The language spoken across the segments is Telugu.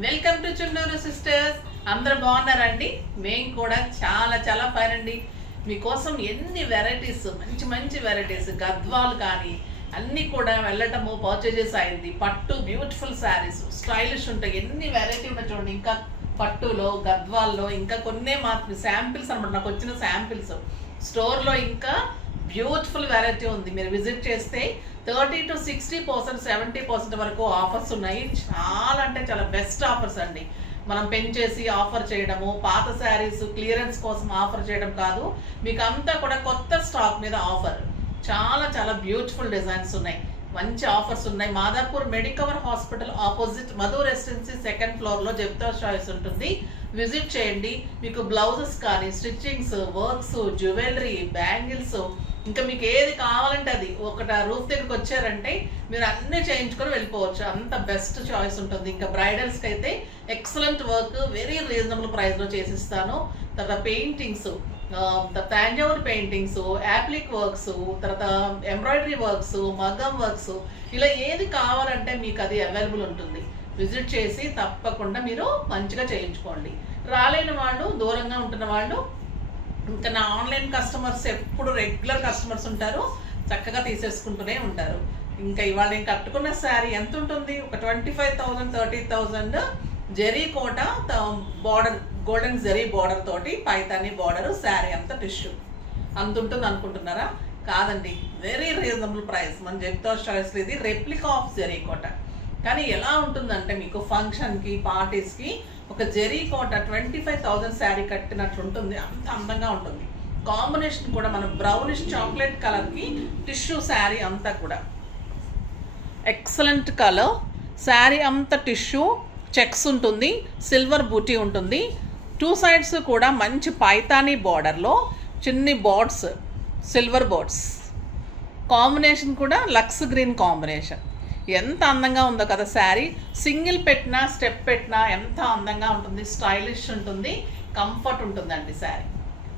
Welcome to చున్నూరు sisters. అందరూ బాగున్నారండి? మేము కూడా చాలా చాలా ఫైన్ అండి. మీకోసం ఎన్ని వెరైటీస్, మంచి మంచి వెరైటీస్, గద్వాలు కానీ అన్నీ కూడా వెళ్ళటము పర్చేజెస్ అయింది. పట్టు బ్యూటిఫుల్ శారీస్, స్టైలిష్ ఉంటాయి. ఎన్ని వెరైటీ ఉన్నాయి చూడండి. ఇంకా పట్టులో, గద్వాల్లో ఇంకా కొన్నే మాత్రం శాంపిల్స్ అనమాట. నాకు వచ్చిన శాంపిల్స్ స్టోర్లో ఇంకా బ్యూటిఫుల్ వెరైటీ ఉంది. మీరు విజిట్ చేస్తే 30 to 60%, 70% వరకు ఆఫర్స్ ఉన్నాయి. చాలా అంటే చాలా బెస్ట్ ఆఫర్స్ అండి. మనం పెంచేసి ఆఫర్ చేయడము, పాత శారీస్ క్లియరెన్స్ కోసం ఆఫర్ చేయడం కాదు, మీకు అంతా కూడా కొత్త స్టాక్ మీద ఆఫర్. చాలా చాలా బ్యూటిఫుల్ డిజైన్స్ ఉన్నాయి, మంచి ఆఫర్స్ ఉన్నాయి. Madhapur Medicover hospital opposite Madhu residency 2nd ఫ్లోర్లో జెప్తా చాయిస్ ఉంటుంది. విజిట్ చేయండి. మీకు బ్లౌజెస్ కానీ, స్టిచ్చింగ్స్, వర్క్స్, జ్యువెలరీ, బ్యాంగిల్స్, ఇంకా మీకు ఏది కావాలంటే అది ఒకట రూఫ్ దగ్గరికి వచ్చారంటే మీరు అన్నీ చేయించుకొని వెళ్ళిపోవచ్చు. అంత బెస్ట్ చాయిస్ ఉంటుంది. ఇంకా బ్రైడల్స్కి అయితే ఎక్సలెంట్ వర్క్ వెరీ రీజనబుల్ ప్రైస్లో చేసిస్తాను. తర్వాత paintings, Thanjavur paintings, appliqué works, తర్వాత ఎంబ్రాయిడరీ వర్క్స్, మగ్గం వర్క్స్, ఇలా ఏది కావాలంటే మీకు అది అవైలబుల్ ఉంటుంది. విజిట్ చేసి తప్పకుండా మీరు మంచిగా చేయించుకోండి. రాలేని వాళ్ళు, దూరంగా ఉంటున్న వాళ్ళు, ఇంకా నా ఆన్లైన్ కస్టమర్స్ ఎప్పుడు రెగ్యులర్ కస్టమర్స్ ఉంటారు, చక్కగా తీసేసుకుంటూనే ఉంటారు. ఇంకా ఇవాళ నేను కట్టుకున్న శారీ ఎంత ఉంటుంది? ఒక 25,000, 30,000 జరీ కోట బార్డర్, గోల్డెన్ జరీ బార్డర్ తోటి పైతాని బార్డర్, శారీ అంతా టిష్యూ అంత ఉంటుంది అనుకుంటున్నారా? కాదండి, వెరీ రీజనబుల్ ప్రైస్. మన జెప్తా చాయిస్లో ఇది రెప్లికా ఆఫ్ జరీ కోట. కానీ ఎలా ఉంటుందంటే మీకు ఫంక్షన్కి, పార్టీస్కి ఒక జరీ కోట 25,000 శారీ కట్టినట్లు ఉంటుంది. అంత అందంగా ఉంటుంది. కాంబినేషన్ కూడా మన బ్రౌనిష్ చాక్లెట్ కలర్కి టిష్యూ శారీ అంతా కూడా ఎక్సలెంట్ కలర్. శారీ అంతా టిష్యూ, చెక్స్ ఉంటుంది, సిల్వర్ బూటీ ఉంటుంది. 2 సైడ్స్ కూడా మంచి పైతానీ బార్డర్లో చిన్ని బోర్డ్స్, సిల్వర్ బోర్డ్స్. కాంబినేషన్ కూడా లక్స్ గ్రీన్ కాంబినేషన్. ఎంత అందంగా ఉందో కదా శారీ. సింగిల్ పెట్టినా, స్టెప్ పెట్టినా ఎంత అందంగా ఉంటుంది. స్టైలిష్ ఉంటుంది, కంఫర్ట్ ఉంటుందండి శారీ.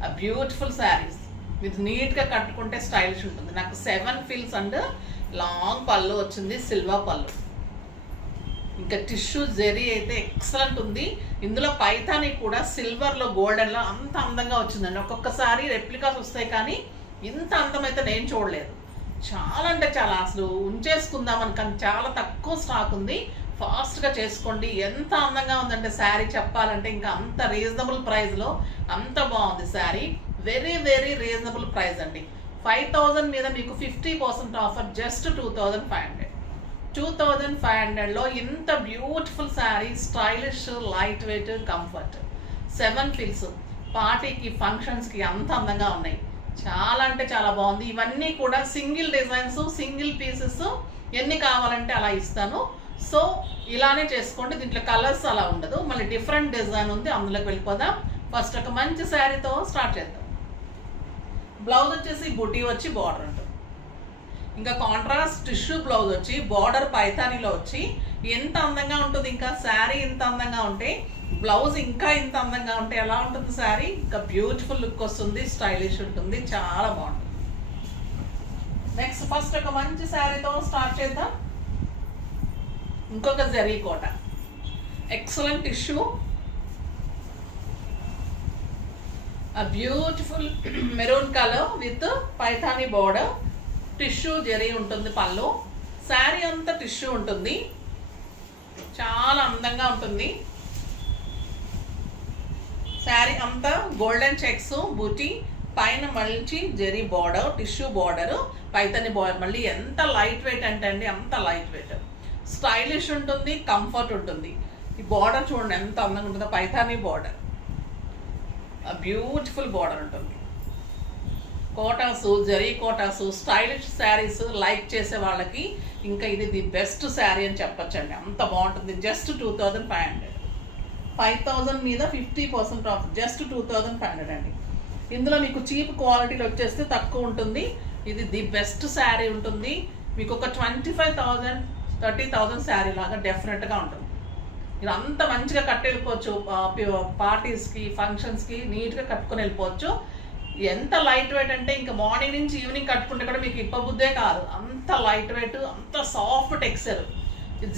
ఆ బ్యూటిఫుల్ శారీస్ మీరు నీట్గా కట్టుకుంటే స్టైలిష్ ఉంటుంది. నాకు 7 ఫీల్స్ అండ్ లాంగ్ పళ్ళు వచ్చింది, సిల్వర్ పళ్ళు. ఇంకా టిష్యూ జెరీ అయితే ఎక్సలెంట్ ఉంది. ఇందులో పైతాని కూడా సిల్వర్లో, గోల్డెన్లో అంత అందంగా వచ్చిందండి. ఒక్కొక్కసారి రెప్లికాస్ వస్తాయి కానీ ఇంత అందం అయితే నేను చూడలేదు. చాలా అంటే చాలా, అసలు ఉంచేసుకుందామని, కానీ చాలా తక్కువ స్టాక్ ఉంది. ఫాస్ట్గా చేసుకోండి. ఎంత అందంగా ఉందంటే శారీ చెప్పాలంటే ఇంకా అంత రీజనబుల్ ప్రైస్లో అంత బాగుంది sari. Very very reasonable price అండి. 5,000 మీద మీకు 50% ఆఫర్, జస్ట్ 2,500. 2,500లో ఇంత beautiful sari, stylish, light weight, comfort. 7 feels పార్టీకి, ఫంక్షన్స్కి అంత అందంగా ఉన్నాయి. చాలా అంటే చాలా బాగుంది. ఇవన్నీ కూడా సింగిల్ డిజైన్స్, సింగిల్ పీసెస్, ఎన్ని కావాలంటే అలా ఇస్తాను. సో ఇలానే చేసుకోండి. దీంట్లో కలర్స్ అలా ఉండదు. మళ్ళీ డిఫరెంట్ డిజైన్ ఉంది, అందులోకి వెళ్ళిపోదాం. ఫస్ట్ ఒక మంచి శారీతో స్టార్ట్ చేద్దాం. బ్లౌజ్ వచ్చేసి బుటీ వచ్చి బార్డర్ ఉంటుంది. ఇంకా కాంట్రాస్ట్ టిష్యూ బ్లౌజ్ వచ్చి బార్డర్ పైతానీలో వచ్చి ఎంత అందంగా ఉంటుంది. ఇంకా శారీ ఇంత అందంగా ఉంటే బ్లౌజ్ ఇంకా ఇంత అందంగా ఉంటే ఎలా ఉంటుంది శారీ? ఇంకా బ్యూటిఫుల్ లుక్ వస్తుంది, స్టైలిష్ ఉంటుంది, చాలా బాగుంటుంది. నెక్స్ట్ ఫస్ట్ ఒక మంచి శారీతో స్టార్ట్ చేద్దాం. ఇంకొక zari kota, excellent tissue, beautiful maroon colour with Paithani border, tissue zari ఉంటుంది పళ్ళు. శారీ అంతా టిష్యూ ఉంటుంది, చాలా అందంగా ఉంటుంది. శారీ అంతా గోల్డెన్ చెక్స్, బూటీ, పైన మళ్ళీ zari border, tissue border, Paithani border. మళ్ళీ ఎంత లైట్ వెయిట్ అంటే అండి, అంత లైట్ వెయిట్, స్టైలిష్ ఉంటుంది, కంఫర్ట్ ఉంటుంది. ఈ బార్డర్ చూడండి ఎంత అందంగా ఉంటుందో. పైతాని బార్డర్, బ్యూటిఫుల్ బార్డర్ ఉంటుంది. కోటాసు, జరీ కోటాసు, స్టైలిష్ శారీస్ లైక్ చేసే వాళ్ళకి ఇంకా ఇది ది బెస్ట్ శారీ అని చెప్పొచ్చండి. అంత బాగుంటుంది. జస్ట్ 2,500. 5,000 మీద 50% ఆఫ్, జస్ట్ 2,500 అండి. ఇందులో మీకు చీప్ క్వాలిటీలో వచ్చేస్తే తక్కువ ఉంటుంది. ఇది ది బెస్ట్ శారీ ఉంటుంది. మీకు ఒక 25,000, 30,000 శారీ లాగా డెఫినెట్గా ఉంటుంది. ఇది అంత మంచిగా కట్టి వెళ్ళిపోవచ్చు. పార్టీస్కి, ఫంక్షన్స్కి నీట్గా కట్టుకొని వెళ్ళిపోవచ్చు. ఎంత లైట్ వెయిట్ అంటే ఇంకా మార్నింగ్ నుంచి ఈవినింగ్ కట్టుకుంటే కూడా మీకు ఇప్పబుద్దే కాదు. అంత లైట్ వెయిట్, అంత సాఫ్ట్ టెక్స్చర్.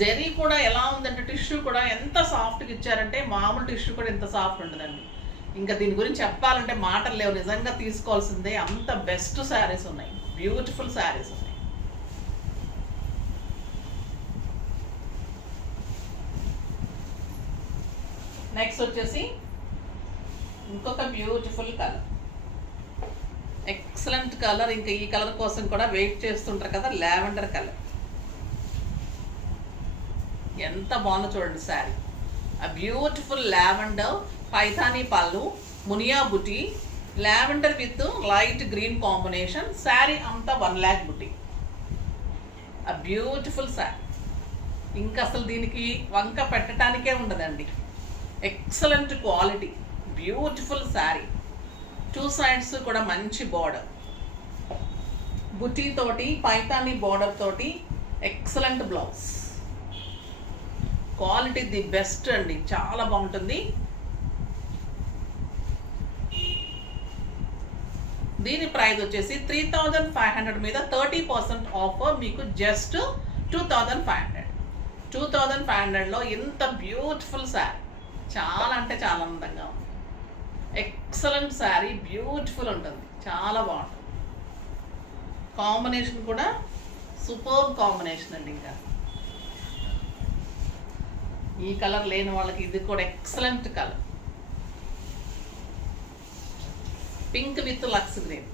జెరీ కూడా ఎలా ఉందంటే టిష్యూ కూడా ఎంత సాఫ్ట్గా ఇచ్చారంటే మామూలు టిష్యూ కూడా ఎంత సాఫ్ట్ ఉంటుందండి. ఇంకా దీని గురించి చెప్పాలంటే మాటలు లేవు, నిజంగా తీసుకోవాల్సిందే. అంత బెస్ట్ శారీస్ ఉన్నాయి, బ్యూటిఫుల్ శారీస్ ఉన్నాయి. నెక్స్ట్ వచ్చేసి ఇంకొక బ్యూటిఫుల్ కలర్, ఎక్సలెంట్ కలర్. ఇంకా ఈ కలర్ కోసం కూడా వెయిట్ చేస్తుంటారు కదా, లావెండర్ కలర్. ఎంత బాగుందో చూడండి శారీ. ఆ బ్యూటిఫుల్ లావెండర్ పైథానీ పళ్ళు, మునియా బుటీ, lavender with light green combination. Sari అంతా 1 lakh బుటీ. ఆ బ్యూటిఫుల్ శారీ, ఇంకా అసలు దీనికి వంక పెట్టడానికే ఉండదండి. Excellent quality, beautiful sari. 2 sides కూడా మంచి బార్డర్, బుటీ తోటి పైథానీ బార్డర్ తోటి. Excellent blouse, quality the best అండి, చాలా బాగుంటుంది. దీని ప్రైస్ వచ్చేసి 3500 మీద 30% ఆఫర్ మీకు జస్ట్ 2500. 2500లో ఇంత బ్యూటిఫుల్ శారీ, చాలా అంటే చాలా అందంగా ఉంది. ఎక్సలెంట్ శారీ, బ్యూటిఫుల్ ఉంటుంది, చాలా బాగుంటుంది. కాంబినేషన్ కూడా సూపర్ కాంబినేషన్ అండి. ఇంకా ఈ కలర్ లేని వాళ్ళకి ఇది కూడా excellent colour. Pink with lux green.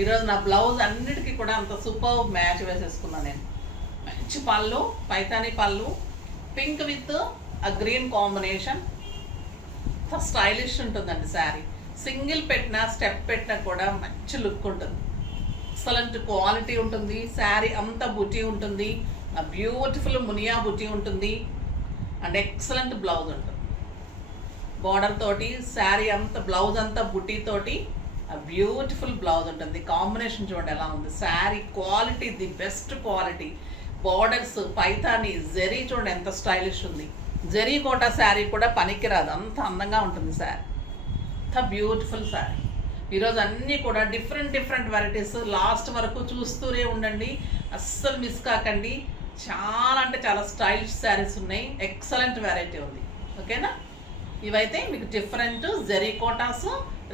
ఈరోజు నా బ్లౌజ్ అన్నిటికీ కూడా అంత సూపర్ మ్యాచ్ వేసేసుకున్నాను నేను. మంచి పళ్ళు, పైథానీ పళ్ళు, పింక్ విత్ ఆ గ్రీన్ కాంబినేషన్. స్టైలిష్ ఉంటుందండి శారీ. సింగిల్ పెట్టినా స్టెప్ పెట్టినా కూడా మంచి లుక్ ఉంటుంది. ఎక్సలెంట్ క్వాలిటీ ఉంటుంది. శారీ అంతా బుటీ ఉంటుంది, ఆ బ్యూటిఫుల్ మునియా బుటీ ఉంటుంది. అండ్ ఎక్సలెంట్ బ్లౌజ్ ఉంటుంది, బార్డర్ తోటి. శారీ అంతా బ్లౌజ్ అంతా బుటీ తోటి, ఆ బ్యూటిఫుల్ బ్లౌజ్ ఉంటుంది. కాంబినేషన్ చూడండి ఎలా ఉంది. Sari quality the best quality. Borders Paithani zari చూడండి ఎంత స్టైలిష్ ఉంది. జెరీ కోట శారీ కూడా పనికిరాదు, అంత అందంగా ఉంటుంది శారీ. అంత బ్యూటిఫుల్ శారీ. ఈరోజు అన్నీ కూడా డిఫరెంట్ వెరైటీస్. లాస్ట్ వరకు చూస్తూనే ఉండండి, అస్సలు మిస్ కాకండి. చాలా అంటే చాలా స్టైలిష్ శారీస్ ఉన్నాయి, ఎక్సలెంట్ వెరైటీ ఉంది. ఓకేనా? ఇవైతే మీకు డిఫరెంట్ జెరీ కోటాస్,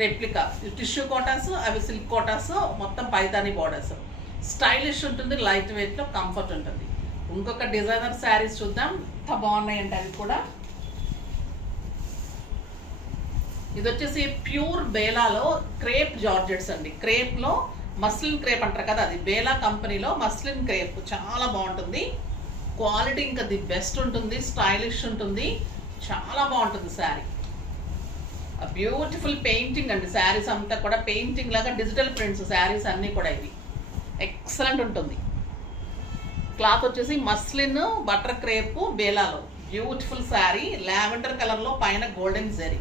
రెప్లికా టిష్యూ కోటాస్, అవి సిల్క్ కోటాస్, మొత్తం పైథానీ బార్డర్స్. స్టైలిష్ ఉంటుంది, లైట్ వెయిట్లో కంఫర్ట్ ఉంటుంది. ఇంకొక డిజైనర్ శారీస్ చూద్దాం, ఎంత బాగున్నాయంటే అవి కూడా. ఇది వచ్చేసి ప్యూర్ బేలాలో క్రేప్ జార్జెట్స్ అండి. క్రేప్లో మస్లిన్ క్రేప్ అంటారు కదా, అది బేలా కంపెనీలో మస్లిన్ క్రేప్. చాలా బాగుంటుంది, క్వాలిటీ ఇంకా ది బెస్ట్ ఉంటుంది, స్టైలిష్ ఉంటుంది, చాలా బాగుంటుంది శారీ. బ్యూటిఫుల్ పెయింటింగ్ అండి. శారీస్ అంతా కూడా పెయింటింగ్ లాగా డిజిటల్ ప్రింట్స్ శారీస్ అన్నీ కూడా ఇవి. ఎక్సలెంట్ ఉంటుంది. క్లాత్ వచ్చేసి మస్లిన్ బటర్ క్రేప్ బేలాలో. బ్యూటిఫుల్ శారీ, లావెండర్ కలర్లో, పైన గోల్డెన్ జెరీ.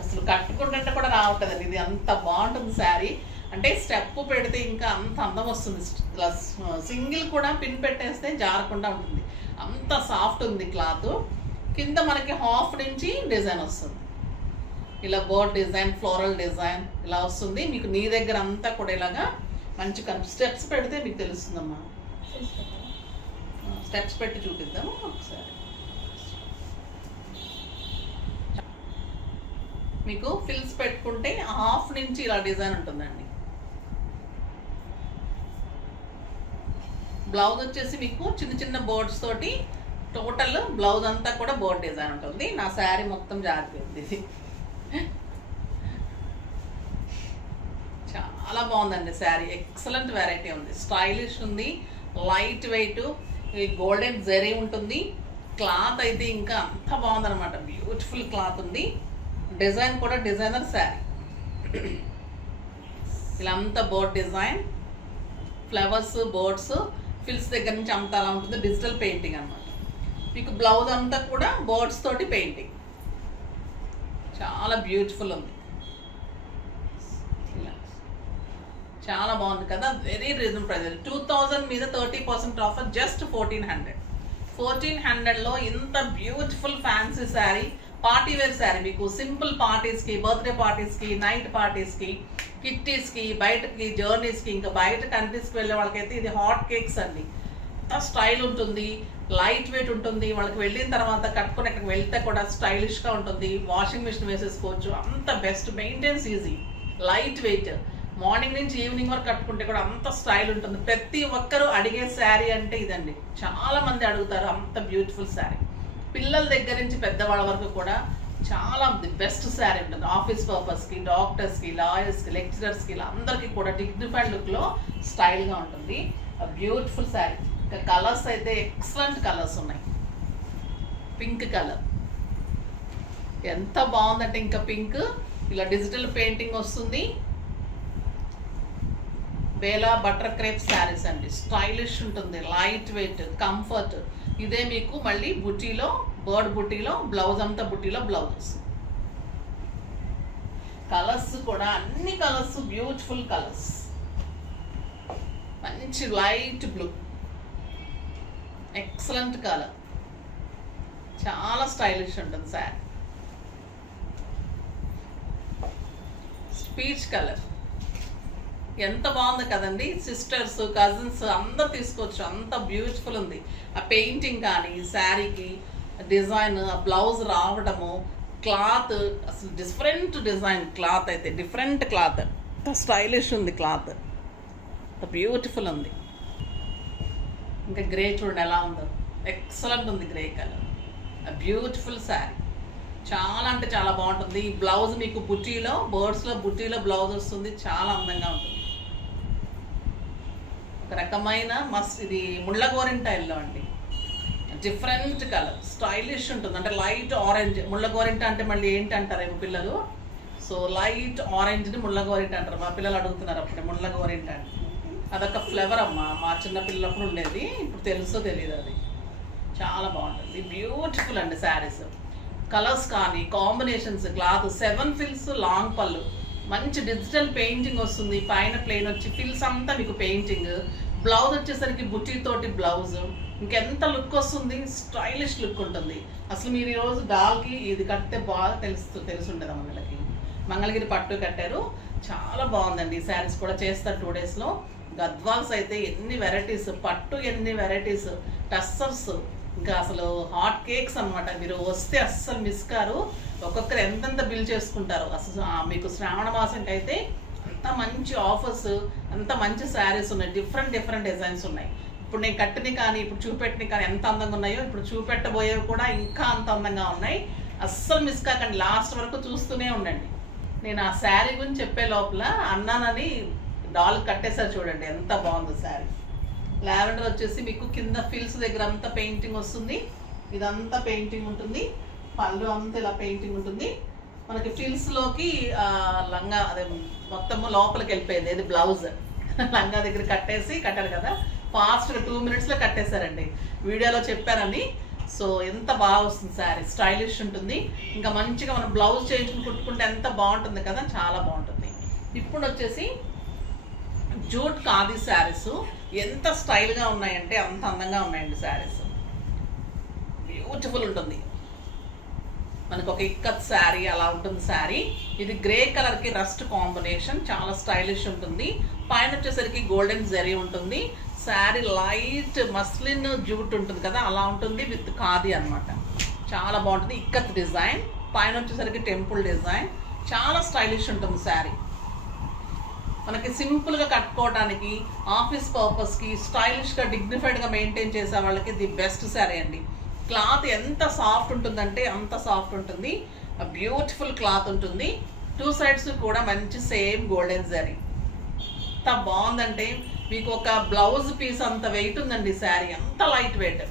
అసలు కట్టుకుంటుంటే కూడా రావట్లేదండి, ఇది అంత బాగుంటుంది శారీ. అంటే స్టెప్ పెడితే ఇంకా అంత అందం వస్తుంది. సింగిల్ కూడా పిన్ పెట్టేస్తే జారకుండా ఉంటుంది, అంత సాఫ్ట్ ఉంది క్లాత్. కింద మనకి హాఫ్ నుంచి డిజైన్ వస్తుంది, ఇలా బోర్డ్ డిజైన్, ఫ్లోరల్ డిజైన్ ఇలా వస్తుంది. మీకు నీ దగ్గర అంతా కూడా ఇలాగా మంచి స్టెప్స్ పెడితే మీకు తెలుస్తుందమ్మా. స్టెప్స్ పెట్టి చూపిద్దాము ఒకసారి. మీకు ఫిల్స్ పెట్టుకుంటే హాఫ్ నుంచి ఇలా డిజైన్ ఉంటుందండి. బ్లౌజ్ వచ్చేసి మీకు చిన్న బోర్డ్స్ తోటి టోటల్ బ్లౌజ్ అంతా కూడా బోర్డ్ డిజైన్ ఉంటుంది. నా శారీ మొత్తం జారిపోయింది ఇది. చాలా బాగుందండి శారీ, ఎక్సలెంట్ వెరైటీ ఉంది, స్టైలిష్ ఉంది, లైట్ వెయిట్, గోల్డెన్ జెరీ ఉంటుంది. క్లాత్ అయితే ఇంకా అంత బాగుందన్నమాట, బ్యూటిఫుల్ క్లాత్ ఉంది. డిజైన్ కూడా డిజైనర్ శారీ. ఇలా అంతా board design, flowers, boards, fills దగ్గర నుంచి అంతా అలా ఉంటుంది. డిజిటల్ పెయింటింగ్ అన్నమాట. మీకు బ్లౌజ్ అంతా కూడా బోర్డ్స్ తోటి పెయింటింగ్, చాలా బ్యూటిఫుల్ ఉంది, చాలా బాగుంది కదా. Very reasonable price. 2000 మీద 30% ఆఫర్, జస్ట్ 1400. 1400లో ఇంత beautiful fancy sari, party wear sari. మీకు సింపుల్ పార్టీస్కి, బర్త్డే పార్టీస్కి, నైట్ పార్టీస్కి, కిట్టీస్కి, బయటకి జర్నీస్కి, ఇంకా బయట కంట్రీస్కి వెళ్ళే వాళ్ళకైతే ఇది హాట్ కేక్స్ అండి. ఇంత స్టైల్ ఉంటుంది, లైట్ వెయిట్ ఉంటుంది. వాళ్ళకి వెళ్ళిన తర్వాత కట్టుకొని అక్కడికి వెళ్తే కూడా స్టైలిష్గా ఉంటుంది. వాషింగ్ మిషన్ వేసేసుకోవచ్చు, అంత best. Maintenance easy, light weight. Morning నుంచి ఈవినింగ్ వరకు కట్టుకుంటే కూడా అంత స్టైల్ ఉంటుంది. ప్రతి ఒక్కరూ అడిగే శారీ అంటే ఇదండి. చాలా మంది అడుగుతారు, అంత బ్యూటిఫుల్ శారీ. పిల్లల దగ్గర నుంచి పెద్దవాళ్ళ వరకు కూడా చాలా బెస్ట్ శారీ ఉంటుంది. ఆఫీస్ పర్పస్కి, డాక్టర్స్కి, లాయర్స్కి, లెక్చరర్స్కి, ఇలా అందరికీ కూడా డిగ్నిఫైడ్ లుక్లో స్టైల్గా ఉంటుంది. బ్యూటిఫుల్ శారీ. ఇంకా కలర్స్ అయితే ఎక్సలెంట్ కలర్స్ ఉన్నాయి. పింక్ కలర్ ఎంత బాగుందంటే, ఇంకా పింక్ ఇలా డిజిటల్ పెయింటింగ్ వస్తుంది. బేలా బటర్ క్రేప్ శారీస్ అండి. స్టైలిష్ ఉంటుంది, లైట్ వెయిట్, కంఫర్ట్. ఇదే మీకు మళ్ళీ బుటీలో, బర్డ్ బుటీలో బ్లౌజ్, అంతా బుటీలో బ్లౌజ్ వస్తుంది. కలర్స్ కూడా అన్ని కలర్స్ బ్యూటిఫుల్ కలర్స్. మంచి లైట్ బ్లూ, ఎక్సలెంట్ కలర్, చాలా స్టైలిష్ ఉంటుంది శారీ. పీచ్ కలర్ ఎంత బాగుంది కదండి. సిస్టర్స్, కజిన్స్ అందరు తీసుకోవచ్చు, అంత బ్యూటిఫుల్ ఉంది. ఆ పెయింటింగ్ కానీ, శారీకి డిజైన్, బ్లౌజ్ రావడము, క్లాత్ అసలు డిఫరెంట్ డిజైన్. క్లాత్ అయితే డిఫరెంట్ క్లాత్, స్టైలిష్ ఉంది క్లాత్, బ్యూటిఫుల్ ఉంది. ఇంకా గ్రే చూడండి ఎలా ఉందో, ఎక్సలెంట్ ఉంది గ్రే కలర్. బ్యూటిఫుల్ శారీ, చాలా అంటే చాలా బాగుంటుంది. ఈ బ్లౌజ్ మీకు బుటీలో, బర్డ్స్లో బుటీలో బ్లౌజ్ వస్తుంది, చాలా అందంగా ఉంటుంది. ఒక రకమైన మస్త్, ఇది ముళ్ళ గోరింటాయిల్లో అండి. డిఫరెంట్ కలర్, స్టైలిష్ ఉంటుంది. అంటే లైట్ ఆరెంజ్. ముళ్ళ గోరింట అంటే మళ్ళీ ఏంటి అంటారేమో పిల్లలు. సో లైట్ ఆరెంజ్ని ముళ్ళ గోరింట అంటారు. మా పిల్లలు అడుగుతున్నారు అప్పుడే ముళ్ళ గోరింట అంటే. అదొక ఫ్లేవర్ అమ్మా, మా చిన్న పిల్లప్పుడు ఉండేది, ఇప్పుడు తెలుసో తెలియదు. అది చాలా బాగుంటుంది. బ్యూటిఫుల్ అండి శారీస్. కలర్స్ కానీ, కాంబినేషన్స్, క్లాత్ 7 ఫిల్స్, లాంగ్ పళ్ళు, మంచి డిజిటల్ పెయింటింగ్ వస్తుంది. పైన ప్లెయిన్ వచ్చి ఫిల్స్ అంతా మీకు పెయింటింగ్. బ్లౌజ్ వచ్చేసరికి బుటీ తోటి బ్లౌజ్. ఇంకెంత లుక్ వస్తుంది, స్టైలిష్ లుక్ ఉంటుంది. అసలు మీరు ఈరోజు డాల్కి ఇది కడితే బాగా తెలిసి ఉంటుంది. మంగళగిరి పట్టు కట్టారు, చాలా బాగుందండి. ఈ శారీస్ కూడా చేస్తారు 2 డేస్లో. గద్వాల్స్ అయితే ఎన్ని వెరైటీస్, పట్టు ఎన్ని వెరైటీస్, టస్సర్స్, ఇంకా అసలు హాట్ కేక్స్ అనమాట. మీరు వస్తే అస్సలు మిస్ కారు. ఒక్కొక్కరు ఎంతెంత బిల్ చేసుకుంటారు. అసలు మీకు శ్రావణ మాసంకి అయితే అంత మంచి ఆఫర్స్, అంత మంచి శారీస్ ఉన్నాయి. డిఫరెంట్ డిజైన్స్ ఉన్నాయి. ఇప్పుడు నేను కట్టిని కానీ, ఇప్పుడు చూపెట్టినవి కానీ ఎంత అందంగా ఉన్నాయో, ఇప్పుడు చూపెట్టబోయేవి కూడా ఇంకా అంత అందంగా ఉన్నాయి. అస్సలు మిస్ కాకండి, లాస్ట్ వరకు చూస్తూనే ఉండండి. నేను ఆ శారీ గురించి చెప్పే లోపల అన్నానని డాల్ కట్టేసారు చూడండి, ఎంత బాగుంది శారీ. లావెండర్ వచ్చేసి మీకు కింద ఫిల్స్ దగ్గర అంతా పెయింటింగ్ వస్తుంది. ఇదంతా పెయింటింగ్ ఉంటుంది. పళ్ళు అంతా ఇలా పెయింటింగ్ ఉంటుంది. మనకి ఫిల్స్లోకి లంగా, అదే మొత్తము లోపలికి వెళ్ళిపోయింది. ఇది బ్లౌజ్. లంగా దగ్గర కట్టారు కదా, ఫాస్ట్గా 2 మినిట్స్లో కట్టేశారండి. వీడియోలో చెప్పారని. సో ఎంత బాగా వస్తుంది శారీ, స్టైలిష్ ఉంటుంది. ఇంకా మంచిగా మనం బ్లౌజ్ చేయించుకుని కుట్టుకుంటే ఎంత బాగుంటుంది కదా, చాలా బాగుంటుంది. ఇప్పుడు వచ్చేసి జూట్ ఖాదీ శారీస్ ఎంత స్టైల్గా ఉన్నాయంటే అంత అందంగా ఉన్నాయండి శారీస్. బ్యూటిఫుల్ ఉంటుంది. మనకు ఒక ఇక్కత్ శారీ అలా ఉంటుంది శారీ. ఇది గ్రే కలర్కి రస్ట్ కాంబినేషన్, చాలా స్టైలిష్ ఉంటుంది. పైన వచ్చేసరికి గోల్డెన్ జరీ ఉంటుంది. శారీ లైట్ మస్లిన్ జూట్ ఉంటుంది కదా, అలా ఉంటుంది విత్ ఖాదీ అనమాట. చాలా బాగుంటుంది. ఇక్కత్ డిజైన్, పైన వచ్చేసరికి టెంపుల్ డిజైన్, చాలా స్టైలిష్ ఉంటుంది శారీ. మనకి సింపుల్గా కట్టుకోవడానికి, ఆఫీస్ పర్పస్కి, స్టైలిష్గా డిగ్నిఫైడ్గా మెయింటైన్ చేసే వాళ్ళకి ది బెస్ట్ శారీ అండి. క్లాత్ ఎంత సాఫ్ట్ ఉంటుందంటే అంత సాఫ్ట్ ఉంటుంది. బ్యూటిఫుల్ క్లాత్ ఉంటుంది. 2 సైడ్స్ కూడా మంచి సేమ్ గోల్డెన్ జరీ. ఎంత బాగుందంటే మీకు ఒక బ్లౌజ్ పీస్ అంత వెయిట్ ఉందండి శారీ, అంత light weight.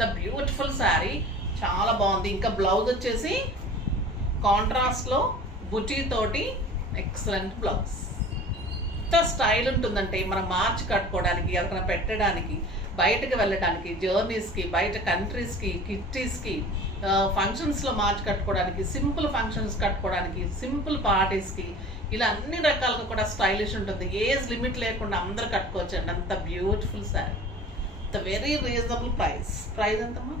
The beautiful sari, చాలా బాగుంది. ఇంకా బ్లౌజ్ వచ్చేసి కాంట్రాస్ట్లో బుటీ తోటి ఎక్సలెంట్ బ్లౌజ్. ఎంత స్టైల్ ఉంటుందంటే మనం మార్చి కట్టుకోవడానికి, ఎవరికైనా పెట్టడానికి, బయటకు వెళ్ళడానికి, జర్నీస్కి, బయట కంట్రీస్కి, కిట్టీస్కి, ఫంక్షన్స్లో మార్చి కట్టుకోవడానికి, సింపుల్ ఫంక్షన్స్ కట్టుకోవడానికి, సింపుల్ పార్టీస్కి, ఇలా అన్ని రకాలుగా కూడా స్టైలిష్ ఉంటుంది. ఏజ్ లిమిట్ లేకుండా అందరు కట్టుకోవచ్చు అండి. అంత బ్యూటిఫుల్ శారీ, అంత వెరీ రీజనబుల్ ప్రైస్. ప్రైస్ ఎంతమ్మా?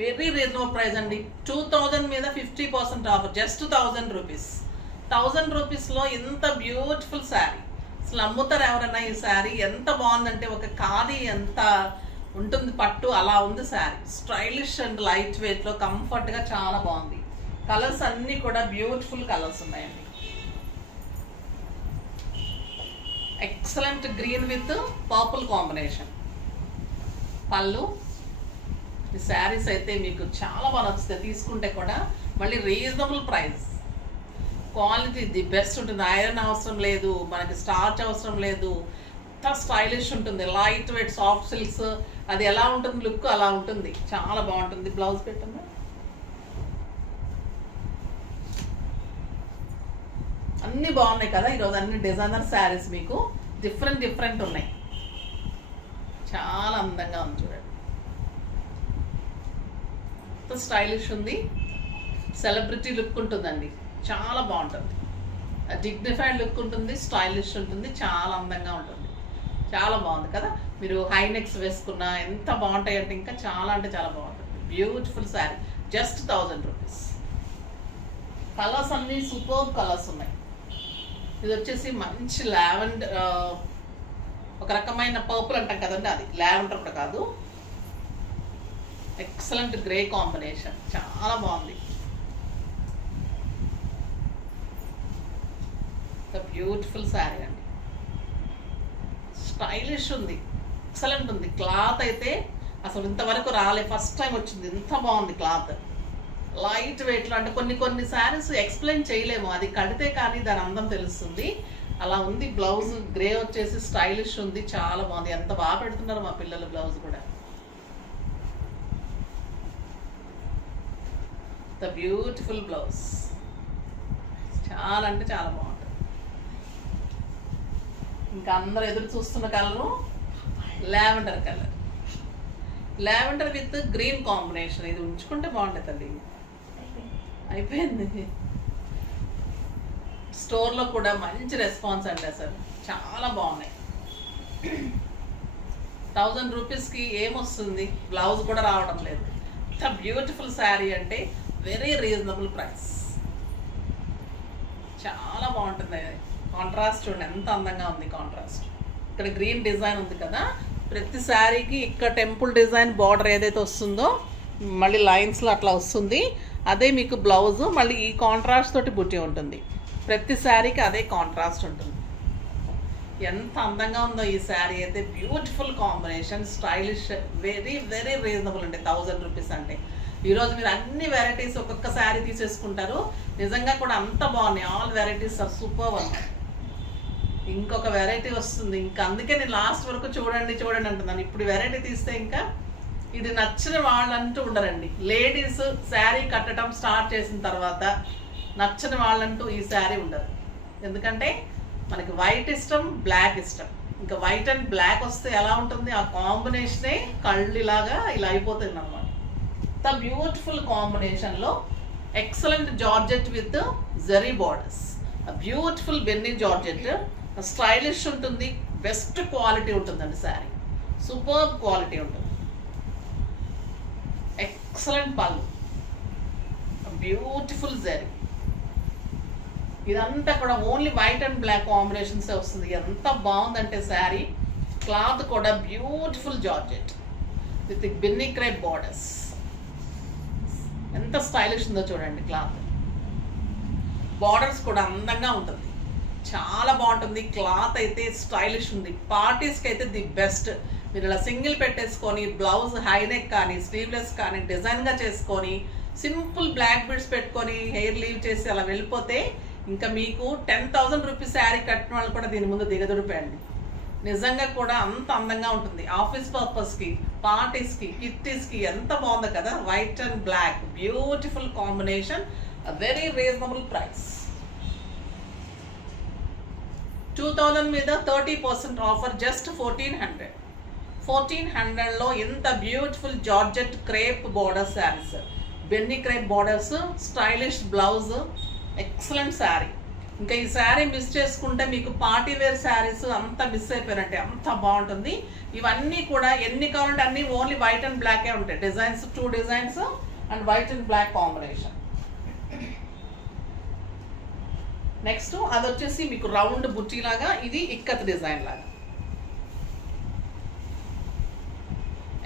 వెరీ రీజనబుల్ ప్రైస్ అండి. 2000 మీద 50% ఆఫర్, జస్ట్ 1000 రూపీస్. 1000 రూపీస్లో ఎంత బ్యూటిఫుల్ శారీ. అసలు అమ్ముతారు ఎవరన్నా ఈ శారీ. ఎంత బాగుందంటే ఒక ఖాదీ ఎంత ఉంటుంది పట్టు అలా ఉంది శారీ. స్టైలిష్ అండ్ లైట్ వెయిట్లో కంఫర్ట్గా చాలా బాగుంది. కలర్స్ అన్నీ కూడా బ్యూటిఫుల్ కలర్స్ ఉన్నాయండి. Excellent green with purple combination. పళ్ళు. ఈ శారీస్ అయితే మీకు చాలా బాగా నచ్చుతాయి. తీసుకుంటే కూడా మళ్ళీ reasonable price. Quality the best ఉంటుంది. ఐరన్ అవసరం లేదు, మనకి స్టార్చ్ అవసరం లేదు. అంతా స్టైలిష్ ఉంటుంది. Light weight soft silks. అది ఎలా ఉంటుంది లుక్ అలా ఉంటుంది. చాలా బాగుంటుంది. బ్లౌజ్ పెట్టండి. అన్నీ బాగున్నాయి కదా ఈరోజు. అన్ని డిజైనర్ శారీస్ మీకు డిఫరెంట్ ఉన్నాయి. చాలా అందంగా ఉంది చూడండి. స్టైలిష్ ఉంది. సెలబ్రిటీ లుక్ ఉంటుందండి. చాలా బాగుంటుంది. డిగ్నిఫైడ్ లుక్ ఉంటుంది. స్టైలిష్ ఉంటుంది. చాలా అందంగా ఉంటుంది. చాలా బాగుంది కదా. మీరు హై నెక్స్ వేసుకున్నా ఎంత బాగుంటాయి అంటే ఇంకా చాలా అంటే చాలా బాగుంటుంది. Beautiful sari. Just 1000 rupees. Colours అన్నీ సూపర్ కలర్స్ ఉన్నాయి. ఇది వచ్చేసి మంచి లావెండర్, ఒక రకమైన పర్పుల్ అంటాం కదండి, అది లావెండర్ కూడా కాదు. Excellent grey combination. చాలా బాగుంది. బ్యూటిఫుల్ శారీ అండి. స్టైలిష్ ఉంది. ఎక్సలెంట్ ఉంది. క్లాత్ అయితే అసలు ఇంతవరకు రాలే. ఫస్ట్ టైం వచ్చింది. ఎంత బాగుంది క్లాత్. లైట్ వెయిట్లో అంటే కొన్ని శారీస్ ఎక్స్ప్లెయిన్ చేయలేము. అది కడితే కానీ దాని అందం తెలుస్తుంది. అలా ఉంది. బ్లౌజ్ గ్రే వచ్చేసి స్టైలిష్ ఉంది. చాలా బాగుంది. ఎంత బాగా పెడుతున్నారు మా పిల్లలు బ్లౌజ్ కూడా. The beautiful blouse. చాలా అంటే చాలా బాగుంటుంది. ఇంకా అందరూ ఎదురు చూస్తున్న colour lavender colour. Lavender with green combination. ఇది ఉంచుకుంటే బాగుంటుంది తల్లి. అయిపోయింది. స్టోర్లో కూడా మంచి రెస్పాన్స్ అండి. అసలు చాలా బాగున్నాయి. 1000 రూపీస్కి ఏమొస్తుంది? బ్లౌజ్ కూడా రావడం లేదు. ఇంత బ్యూటిఫుల్ శారీ అంటే వెరీ రీజనబుల్ ప్రైస్. చాలా బాగుంటుంది. కాంట్రాస్ట్ చూడండి ఎంత అందంగా ఉంది. కాంట్రాస్ట్ ఇక్కడ గ్రీన్ డిజైన్ ఉంది కదా. ప్రతి శారీకి ఇక్కడ టెంపుల్ డిజైన్ బార్డర్ ఏదైతే వస్తుందో మళ్ళీ లైన్స్లో అట్లా వస్తుంది. అదే మీకు బ్లౌజ్ మళ్ళీ ఈ కాంట్రాస్ట్ తోటి బుట్టి ఉంటుంది. ప్రతి శారీకి అదే కాంట్రాస్ట్ ఉంటుంది. ఎంత అందంగా ఉందో ఈ శారీ అయితే. Beautiful combination. Stylish. Very reasonable అండి. 1000 రూపీస్ అంటే ఈరోజు మీరు అన్ని వెరైటీస్ ఒక్కొక్క శారీ తీసేసుకుంటారు. నిజంగా కూడా అంత బాగున్నాయి. ఆల్ వెరైటీస్ ఆర్ సూపర్ ఉన్నాయి. ఇంకొక వెరైటీ వస్తుంది. ఇంకా అందుకే నేను లాస్ట్ వరకు చూడండి అంటున్నాను. ఇప్పుడు వెరైటీ తీస్తే ఇంకా ఇది నచ్చిన వాళ్ళంటూ ఉండరండి. లేడీస్ శారీ కట్టడం స్టార్ట్ చేసిన తర్వాత నచ్చని వాళ్ళంటూ ఈ శారీ ఉండరు. ఎందుకంటే మనకి వైట్ ఇష్టం, బ్లాక్ ఇష్టం. ఇంకా వైట్ అండ్ బ్లాక్ వస్తే ఎలా ఉంటుంది? ఆ కాంబినేషనే కళ్ళిలాగా ఇలా అయిపోతుంది అన్నమాట. ద బ్యూటిఫుల్ కాంబినేషన్లో excellent georgette with zari borders. Beautiful Binny georgette. Stylish ఉంటుంది. బెస్ట్ క్వాలిటీ ఉంటుందండి శారీ. సూపర్ క్వాలిటీ ఉంటుంది. ఎక్సలెంట్ పళ్ళు. బ్యూటిఫుల్ జరీ. ఇదంతా కూడా ఓన్లీ వైట్ అండ్ బ్లాక్ కాంబినేషన్సే వస్తుంది. ఎంత బాగుందంటే శారీ. క్లాత్ కూడా beautiful georgette with Binny crepe borders. ఎంత స్టైలిష్ ఉందో చూడండి. క్లాత్ బార్డర్స్ కూడా అందంగా ఉంటుంది. చాలా బాగుంటుంది. క్లాత్ అయితే స్టైలిష్ ఉంది. పార్టీస్కి అయితే ది బెస్ట్. మీరు ఇలా సింగిల్ పెట్టేసుకొని బ్లౌజ్ హైనెక్ కానీ స్లీవ్లెస్ కానీ డిజైన్గా చేసుకొని సింపుల్ బ్లాక్ బీడ్స్ పెట్టుకొని హెయిర్ లీవ్ చేసి అలా వెళ్ళిపోతే ఇంకా మీకు 10,000 రూపీస్ శారీ కట్టిన వాళ్ళు కూడా దీని ముందు దిగదుడిపోయండి. నిజంగా కూడా అంత అందంగా ఉంటుంది. ఆఫీస్ పర్పస్కి, పార్టీస్కి, కిట్టీస్కి ఎంత బాగుందో కదా. White and black beautiful combination. Very reasonable price. 2000 మీద 30% ఆఫర్. జస్ట్ 1400. 1400లో ఎంత beautiful georgette crepe border saris. Binny crepe borders, stylish blouse, excellent sari. ఇంకా ఈ శారీ మిస్ చేసుకుంటే మీకు పార్టీ వేర్ శారీస్ అంతా మిస్ అయిపోయినట్టే. అంత బాగుంటుంది. ఇవన్నీ కూడా ఎన్ని కావాలంటే అన్ని ఓన్లీ వైట్ అండ్ బ్లాకే ఉంటాయి. Designs 2 designs and white and black combination. Next అది వచ్చేసి మీకు రౌండ్ బుట్టి లాగా, ఇది ఇక్కత్ డిజైన్ లాగా.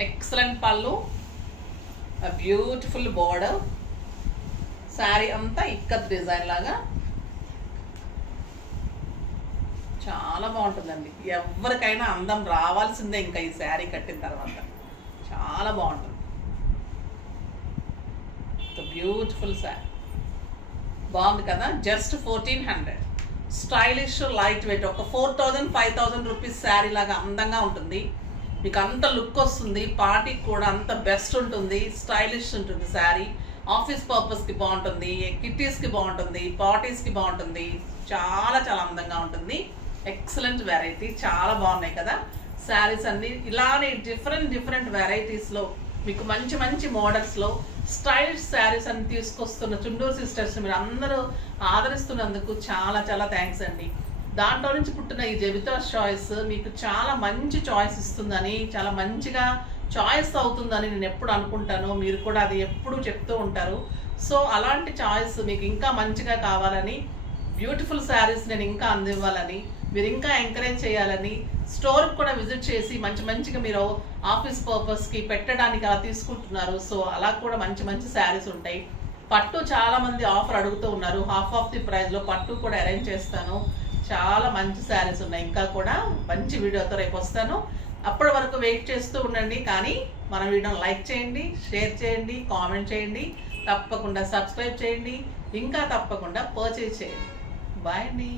ఎక్సలెంట్ పళ్ళు, బ్యూటిఫుల్ బోర్డర్, శారీ అంతా ఇక్కత్ డిజైన్ లాగా చాలా బాగుంటుందండి. ఎవరికైనా అందం రావాల్సిందే ఇంకా ఈ శారీ కట్టిన తర్వాత. చాలా బాగుంటుంది. బ్యూటిఫుల్ శారీ బాగుంది కదా. జస్ట్ 1400. స్టైలిష్ లైట్ వెయిట్, ఒక 4000-5000 రూపీస్ శారీ లాగా అందంగా ఉంటుంది. మీకు అంత లుక్ వస్తుంది. పార్టీకి కూడా అంత బెస్ట్ ఉంటుంది. స్టైలిష్ ఉంటుంది శారీ. ఆఫీస్ పర్పస్కి బాగుంటుంది, కిట్టీస్కి బాగుంటుంది, పార్టీస్కి బాగుంటుంది. చాలా చాలా అందంగా ఉంటుంది. ఎక్సలెంట్ వెరైటీ, చాలా బాగున్నాయి కదా శారీస్ అన్ని. ఇలానే డిఫరెంట్ వెరైటీస్లో మీకు మంచి మంచి మోడల్స్లో స్టైలిష్ శారీస్ అని తీసుకొస్తున్న చుండూరు సిస్టర్స్ మీరు అందరూ ఆదరిస్తున్నందుకు చాలా చాలా థ్యాంక్స్ అండి. దాంట్లో నుంచి పుట్టిన ఈ జబితాస్ చాయిస్ మీకు చాలా మంచి చాయిస్ ఇస్తుందని, చాలా మంచిగా చాయిస్ అవుతుందని నేను ఎప్పుడు అనుకుంటాను. మీరు కూడా అది ఎప్పుడు చెప్తూ ఉంటారు. సో అలాంటి చాయిస్ మీకు ఇంకా మంచిగా కావాలని, బ్యూటిఫుల్ శారీస్ నేను ఇంకా అందివ్వాలని, మీరు ఇంకా ఎంకరేజ్ చేయాలని, స్టోర్కి కూడా విజిట్ చేసి మంచిగా మీరు ఆఫీస్ పర్పస్కి పెట్టడానికి అలా తీసుకుంటున్నారు. సో అలా కూడా మంచి శారీస్ ఉంటాయి. పట్టు చాలా మంది ఆఫర్ అడుగుతూ ఉన్నారు. హాఫ్ ఆఫ్ ది ప్రైస్లో పట్టు కూడా అరేంజ్ చేస్తాను. చాలా మంచి శారీస్ ఉన్నాయి. ఇంకా కూడా మంచి వీడియోతో రేపు వస్తాను. అప్పటి వరకు వెయిట్ చేస్తూ ఉండండి. కానీ మన వీడియోని లైక్ చేయండి, షేర్ చేయండి, కామెంట్ చేయండి, తప్పకుండా సబ్స్క్రైబ్ చేయండి, ఇంకా తప్పకుండా పర్చేజ్ చేయండి. బాయ్ అండి.